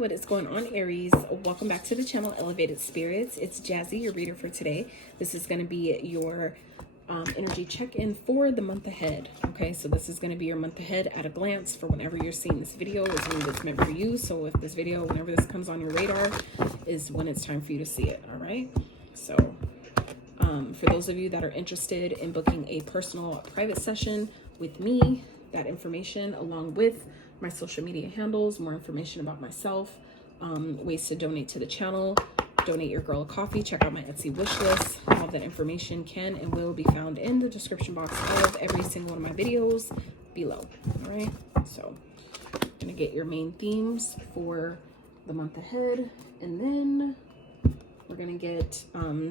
what is going on, Aries? Welcome back to the channel, Elevated Spirits. It's Jazzy, your reader for today. This is going to be your energy check-in for the month ahead. Okay, so this is going to be your month ahead at a glance for whenever you're seeing this video is when it's meant for you. So if this video, whenever this comes on your radar, is when it's time for you to see it. All right, so for those of you that are interested in booking a personal private session with me, that information along with my social media handles, more information about myself, ways to donate to the channel, donate your girl a coffee, check out my Etsy wish list. All of that information can and will be found in the description box of every single one of my videos below. All right, so I'm gonna get your main themes for the month ahead, and then we're gonna get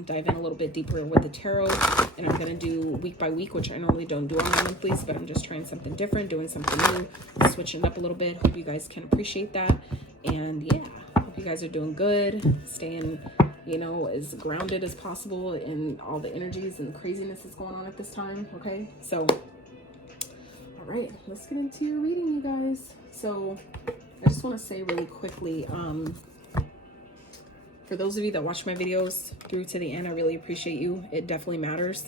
dive in a little bit deeper with the tarot, and I'm gonna do week by week, which I normally don't do on my monthlies, but I'm just trying something different, doing something new, switching it up a little bit. Hope you guys can appreciate that. And yeah, hope you guys are doing good, staying, you know, as grounded as possible in all the energies and the craziness that's going on at this time. Okay, so all right, let's get into your reading, you guys. So I just want to say really quickly, for those of you that watch my videos through to the end, I really appreciate you. It definitely matters.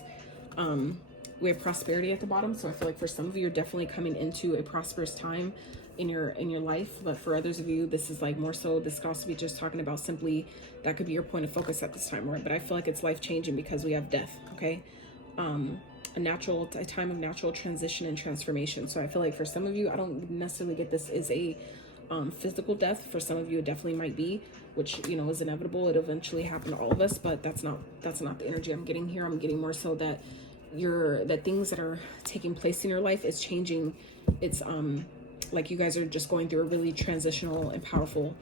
We have prosperity at the bottom, so I feel like for some of you, you're definitely coming into a prosperous time in your life. But for others of you, this is like more so, this could also be just talking about simply that could be your point of focus at this time, right? But I feel like it's life changing because we have death. Okay, a time of natural transition and transformation. So I feel like for some of you, I don't necessarily get this as a physical death. For some of you, it definitely might be, which, you know, is inevitable. It eventually happen to all of us, but that's not the energy I'm getting here. I'm getting more so that that things that are taking place in your life is changing. It's like you guys are just going through a really transitional and powerful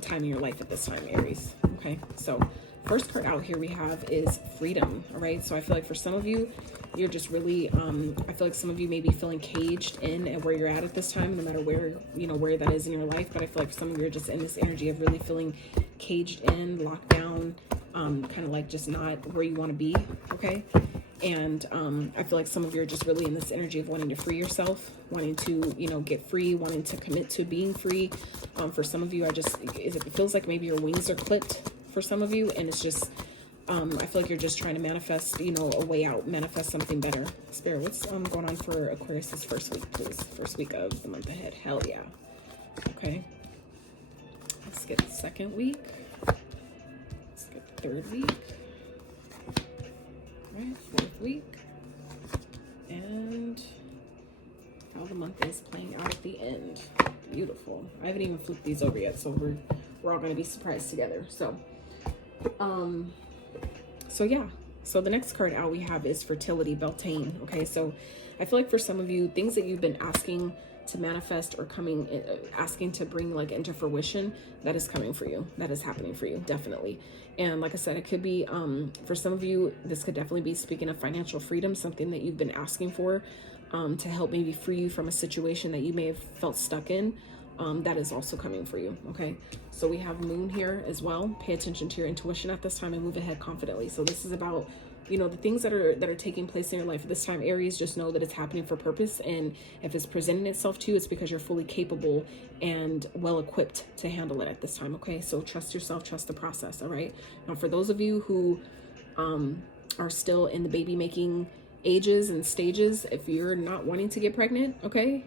time in your life at this time, Aries. Okay, so first card out here we have is freedom. All right, so I feel like for some of you, you're just really I feel like some of you may be feeling caged in at where you're at this time, no matter where, you know, where that is in your life. But I feel like some of you are just in this energy of really feeling caged in, locked down, kind of like just not where you want to be. Okay, and I feel like some of you are just really in this energy of wanting to free yourself, wanting to, you know, get free, wanting to commit to being free. For some of you, it feels like maybe your wings are clipped for some of you, and it's just I feel like you're just trying to manifest, you know, a way out, manifest something better. Spirit, what's going on for Aquarius this first week, please? First week of the month ahead. Hell yeah. Okay. Let's get the second week. Let's get the third week. All right, fourth week. And how the month is playing out at the end. Beautiful. I haven't even flipped these over yet, so we're all going to be surprised together. So yeah, so the next card out we have is fertility, Beltane. Okay, so I feel like for some of you, things that you've been asking to manifest or asking to bring like into fruition, that is coming for you. That is happening for you, definitely. And like I said, it could be, for some of you, this could definitely be, speaking of financial freedom, something that you've been asking for, to help maybe free you from a situation that you may have felt stuck in. That is also coming for you. Okay, so we have moon here as well. Pay attention to your intuition at this time and move ahead confidently. So this is about, you know, the things that are taking place in your life at this time, Aries. Just know that it's happening for purpose, and if it's presenting itself to you, it's because you're fully capable and well equipped to handle it at this time. Okay, so trust yourself, trust the process. All right, now for those of you who are still in the baby making ages and stages, if you're not wanting to get pregnant, okay,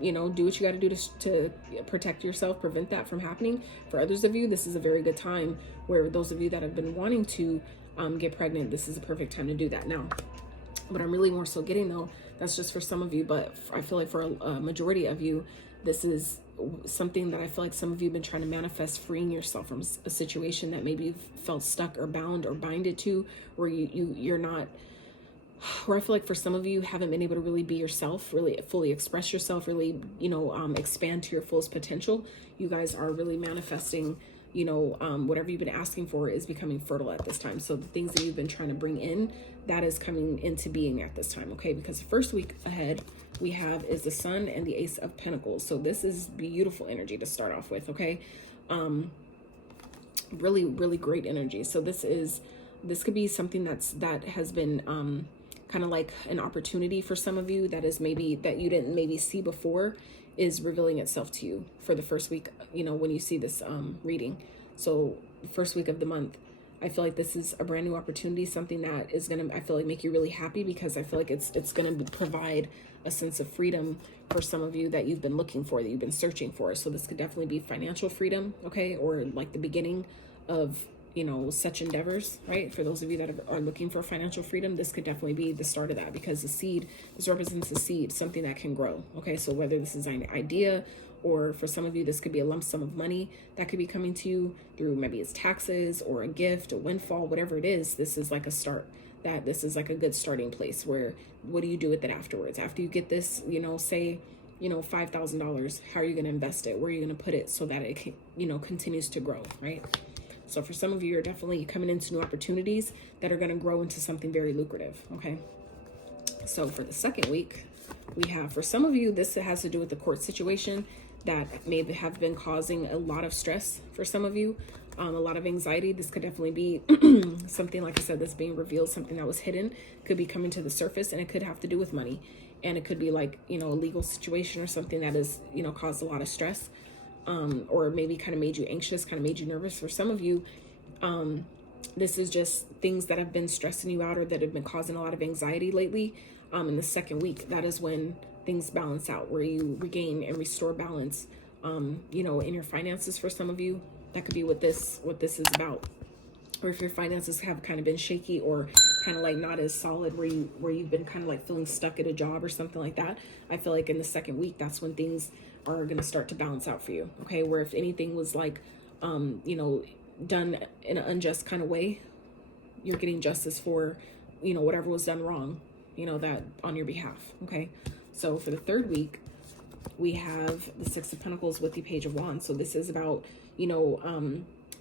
you know, do what you got to do to protect yourself, prevent that from happening. For others of you, this is a very good time where those of you that have been wanting to get pregnant, this is a perfect time to do that now. But I'm really more so getting, though, that's just for some of you, but I feel like for a majority of you, this is something that I feel like some of you have been trying to manifest, freeing yourself from a situation that maybe you've felt stuck or bound or binded to, where you're not, where I feel like for some of you haven't been able to really be yourself, really fully express yourself, really, you know, expand to your fullest potential. You guys are really manifesting, you know, whatever you've been asking for is becoming fertile at this time. So the things that you've been trying to bring in, that is coming into being at this time. Okay, because the first week ahead we have is the Sun and the Ace of Pentacles. So this is beautiful energy to start off with. Okay, really, really great energy. So this could be something that has been kind of like an opportunity for some of you that is maybe that you didn't maybe see before, is revealing itself to you for the first week, when you see this reading. So the first week of the month, I feel like this is a brand new opportunity, something that is going to, I feel like, make you really happy, because I feel like it's going to provide a sense of freedom for some of you that you've been looking for, that you've been searching for. So this could definitely be financial freedom, okay? Or like the beginning of, such endeavors, right? For those of you that are looking for financial freedom, this could definitely be the start of that, because the seed, this represents a seed, something that can grow, okay? So whether this is an idea, or for some of you, this could be a lump sum of money that could be coming to you through, maybe it's taxes or a gift, a windfall, whatever it is, this is like a start. That this is like a good starting place where, what do you do with it afterwards? After you get this, say, $5,000, how are you going to invest it? Where are you going to put it so that it can, continues to grow, right? So for some of you, you're definitely coming into new opportunities that are going to grow into something very lucrative, okay? So for the second week, we have, for some of you, this has to do with the court situation that may have been causing a lot of stress for some of you, a lot of anxiety. This could definitely be something, like I said, that's being revealed, something that was hidden, could be coming to the surface, and it could have to do with money. And it could be like, a legal situation or something that is, caused a lot of stress, or maybe kind of made you anxious, kind of made you nervous. For some of you, this is just things that have been stressing you out, or that have been causing a lot of anxiety lately. In the second week, that is when things balance out, where you regain and restore balance, in your finances. For some of you, that could be what this is about. Or if your finances have kind of been shaky, or kind of like not as solid, where you've been kind of like feeling stuck at a job or something like that, I feel like in the second week, that's when things are going to start to balance out for you, okay? Where if anything was like, done in an unjust kind of way, you're getting justice for, whatever was done wrong, that on your behalf, okay? So for the third week, we have the Six of Pentacles with the Page of Wands. So this is about,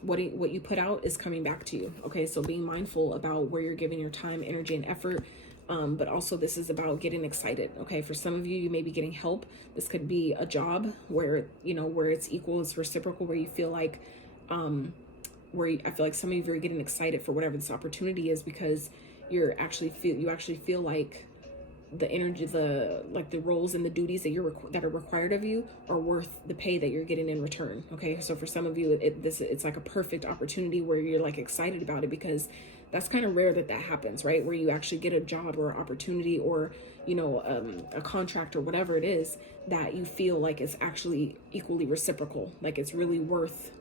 what you put out is coming back to you, okay? So being mindful about where you're giving your time, energy, and effort. But also this is about getting excited, okay? For some of you, you may be getting help. This could be a job where, where it's equal, it's reciprocal, where you feel like, I feel like some of you are getting excited for whatever this opportunity is, because you actually feel like the energy, the roles and the duties that are required of you are worth the pay that you're getting in return, okay? So for some of you, it's like a perfect opportunity where you're like excited about it, because that's kind of rare that happens, right? Where you actually get a job or opportunity, or a contract or whatever it is, that you feel like it's actually equally reciprocal, like it's really worth,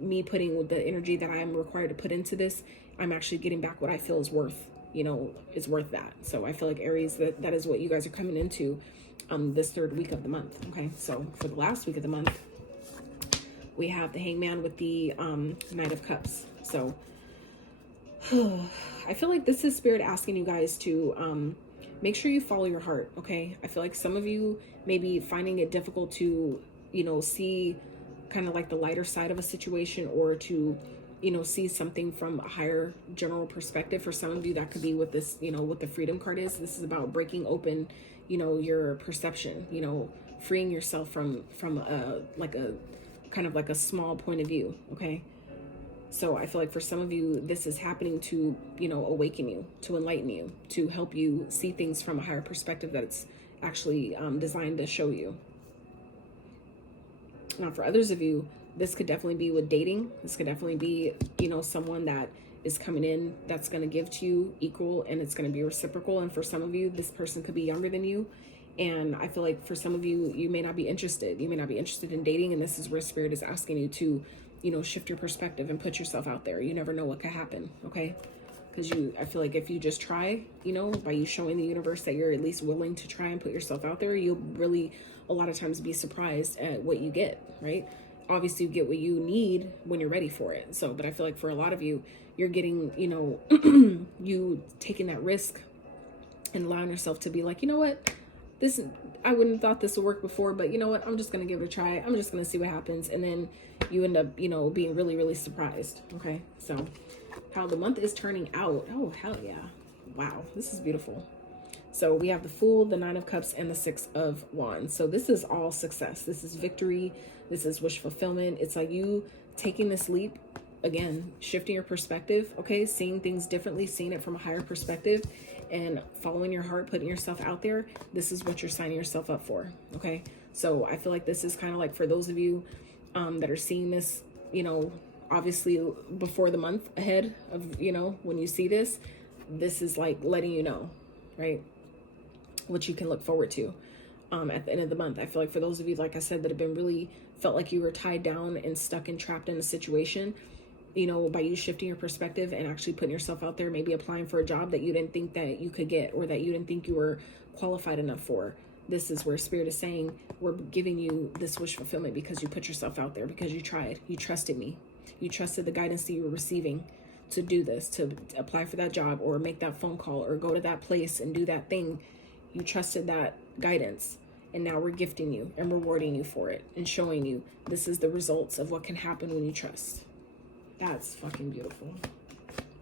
me putting with the energy that I am required to put into this, I'm actually getting back what I feel is worth, is worth that. So I feel like Aries, that is what you guys are coming into this third week of the month, okay? So for the last week of the month, we have the Hangman with the Knight of Cups. So I feel like this is Spirit asking you guys to make sure you follow your heart, okay? I feel like some of you may be finding it difficult to, see kind of like the lighter side of a situation, or to, see something from a higher general perspective. For some of you, that could be what this, what the Freedom card is. This is about breaking open, your perception, freeing yourself from like a kind of like a small point of view, okay? So I feel like for some of you, this is happening to, awaken you, to enlighten you, to help you see things from a higher perspective that it's actually designed to show you. Now, for others of you, this could definitely be with dating. This could definitely be, someone that is coming in that's going to give to you equal, and it's going to be reciprocal. And for some of you, this person could be younger than you. And I feel like for some of you, you may not be interested. You may not be interested in dating. And this is where Spirit is asking you to, shift your perspective and put yourself out there. You never know what could happen, okay? Because I feel like if you just try, by you showing the universe that you're at least willing to try and put yourself out there, you'll really, a lot of times, be surprised at what you get, right? Obviously, you get what you need when you're ready for it. So, but I feel like for a lot of you, you're getting, you taking that risk and allowing yourself to be like, what? I wouldn't have thought this would work before, but you know what? I'm just going to give it a try. I'm just going to see what happens. And then you end up, being really, really surprised. Okay. So how the month is turning out. Oh, hell yeah. Wow. This is beautiful. So we have the Fool, the Nine of Cups, and the Six of Wands. So this is all success. This is victory. This is wish fulfillment. It's like you taking this leap, again, shifting your perspective. Okay. Seeing things differently, seeing it from a higher perspective, and following your heart, putting yourself out there. This is what you're signing yourself up for, okay? So I feel like this is kind of like for those of you that are seeing this, you know, obviously before the month ahead of, you know, when you see this, this is like letting you know, right, what you can look forward to at the end of the month. I feel like for those of you, like I said, that have been really felt like you were tied down and stuck and trapped in a situation, you know, by you shifting your perspective and actually putting yourself out there, maybe applying for a job that you didn't think that you could get, or that you didn't think you were qualified enough for. This is where Spirit is saying, we're giving you this wish fulfillment because you put yourself out there, because you tried, you trusted me, you trusted the guidance that you were receiving to do this, to apply for that job, or make that phone call, or go to that place and do that thing. You trusted that guidance, and now we're gifting you and rewarding you for it and showing you this is the results of what can happen when you trust. That's fucking beautiful.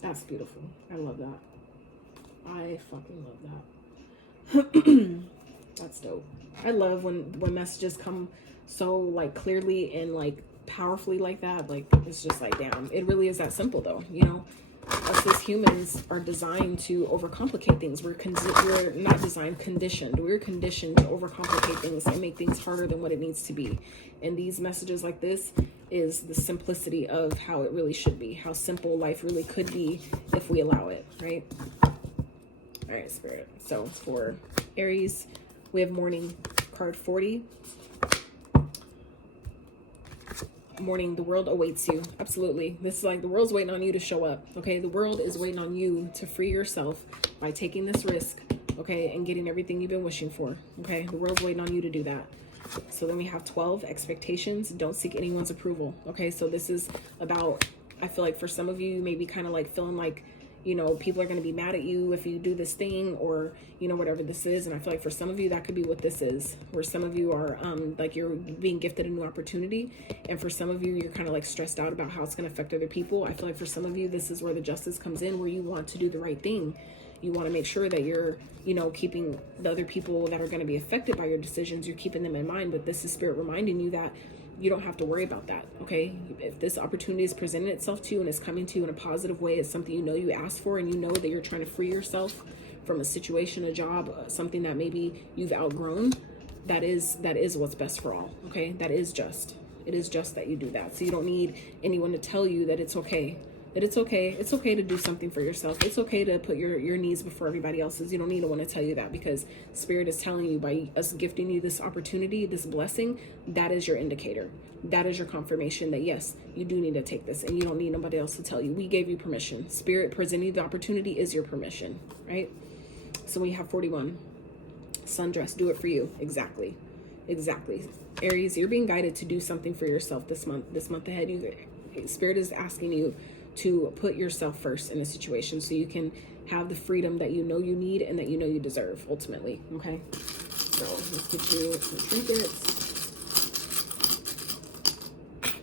That's beautiful. I love that. I fucking love that. That's dope. I love when messages come so like clearly and like powerfully like that. Like, it's just like, damn, it really is that simple though, you know. Us as humans are designed to overcomplicate things. We're not designed, conditioned. We're conditioned to overcomplicate things and make things harder than what it needs to be. And these messages like this is the simplicity of how it really should be, how simple life really could be if we allow it, right? All right, Spirit. So for Aries, we have morning card 40. Morning, the world awaits you. Absolutely. This is like the world's waiting on you to show up. Okay, the world is waiting on you to free yourself by taking this risk, okay, and getting everything you've been wishing for. Okay, the world's waiting on you to do that. So then we have 12 expectations. Don't seek anyone's approval. Okay, so this is about, I feel like for some of you, maybe kind of like feeling like, you know, people are going to be mad at you if you do this thing, or, you know, whatever this is. And I feel like for some of you, that could be what this is, where some of you are like you're being gifted a new opportunity. And for some of you, you're kind of like stressed out about how it's going to affect other people. I feel like for some of you, this is where the justice comes in, where you want to do the right thing. You want to make sure that you're, you know, keeping the other people that are going to be affected by your decisions, you're keeping them in mind. But this is Spirit reminding you that you don't have to worry about that, okay? If this opportunity is presenting itself to you and it's coming to you in a positive way, it's something you know you asked for, and you know that you're trying to free yourself from a situation, a job, something that maybe you've outgrown, that is what's best for all, okay? That is just. It is just that you do that. So you don't need anyone to tell you that it's okay. That it's okay. It's okay to do something for yourself. It's okay to put your needs before everybody else's. You don't need anyone to tell you that, because Spirit is telling you, by us gifting you this opportunity, this blessing, that is your indicator. That is your confirmation that yes, you do need to take this, and you don't need nobody else to tell you. We gave you permission. Spirit presenting you the opportunity is your permission, right? So we have 41. Sundress, do it for you. Exactly. Aries, you're being guided to do something for yourself this month. This month ahead, Spirit is asking you to put yourself first in a situation so you can have the freedom that you know you need and that you know you deserve ultimately, okay? So let's get you some trinkets.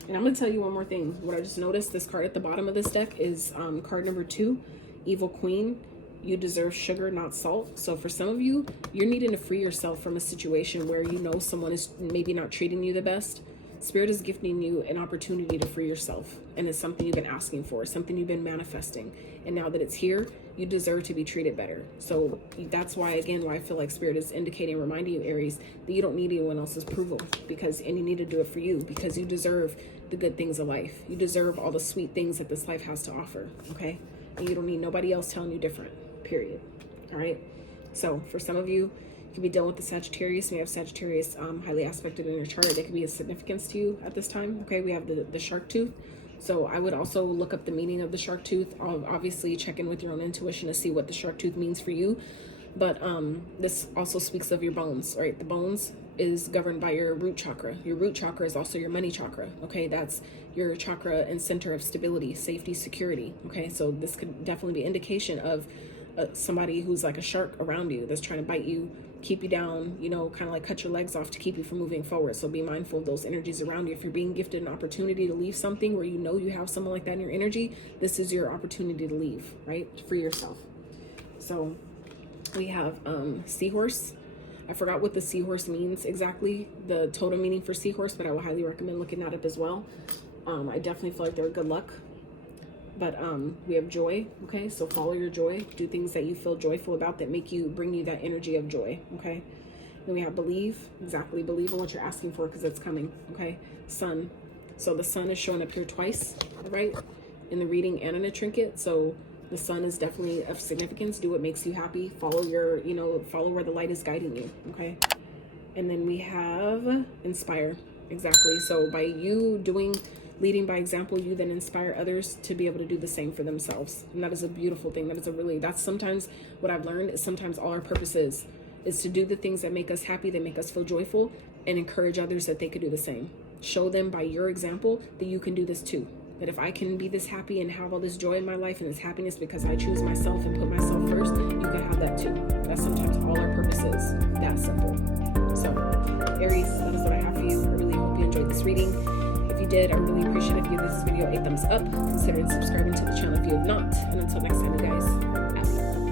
And I'm going to tell you one more thing. What I just noticed, this card at the bottom of this deck is card number 2, Evil Queen. You deserve sugar, not salt. So for some of you, you're needing to free yourself from a situation where you know someone is maybe not treating you the best. Spirit is gifting you an opportunity to free yourself, and it's something you've been asking for, something you've been manifesting, and now that it's here, you deserve to be treated better. So that's why, again, why I feel like Spirit is indicating, reminding you, Aries, that you don't need anyone else's approval, and you need to do it for you, because you deserve the good things of life. You deserve all the sweet things that this life has to offer, okay? And you don't need nobody else telling you different, period. All right? So for some of you, you could be dealing with the Sagittarius. We have Sagittarius highly aspected in your chart. That could be a significance to you at this time. Okay, we have the shark tooth. So I would also look up the meaning of the shark tooth. Obviously, check in with your own intuition to see what the shark tooth means for you. But this also speaks of your bones, right? The bones is governed by your root chakra. Your root chakra is also your money chakra. Okay, that's your chakra and center of stability, safety, security. Okay, so this could definitely be an indication of somebody who's like a shark around you that's trying to bite you, keep you down, you know, kind of like cut your legs off to keep you from moving forward. So be mindful of those energies around you. If you're being gifted an opportunity to leave something where you know you have someone like that in your energy, this is your opportunity to leave, right? For yourself. So we have seahorse. I forgot what the seahorse means exactly, the total meaning for seahorse, but I would highly recommend looking that up as well. I definitely feel like they're good luck. But we have joy, okay? So follow your joy. Do things that you feel joyful about, that make you, bring you that energy of joy, okay? Then we have believe. Exactly. Believe in what you're asking for because it's coming. Okay. Sun. So the sun is showing up here twice, right? In the reading and in a trinket. So the sun is definitely of significance. Do what makes you happy. Follow your, you know, follow where the light is guiding you. Okay. And then we have inspire. Exactly. So by you leading by example, you then inspire others to be able to do the same for themselves. And that is a beautiful thing. That's sometimes what I've learned is sometimes all our purpose is to do the things that make us happy, that make us feel joyful, and encourage others that they could do the same. Show them by your example that you can do this too. That if I can be this happy and have all this joy in my life and this happiness because I choose myself and put myself first, you can have that too. That's sometimes all our purpose is. That simple. So, Aries, that is what I have for you. I really hope you enjoyed this reading. If you did, I would really appreciate it if you give this video a thumbs up. Consider subscribing to the channel if you have not. And until next time, you guys, happy.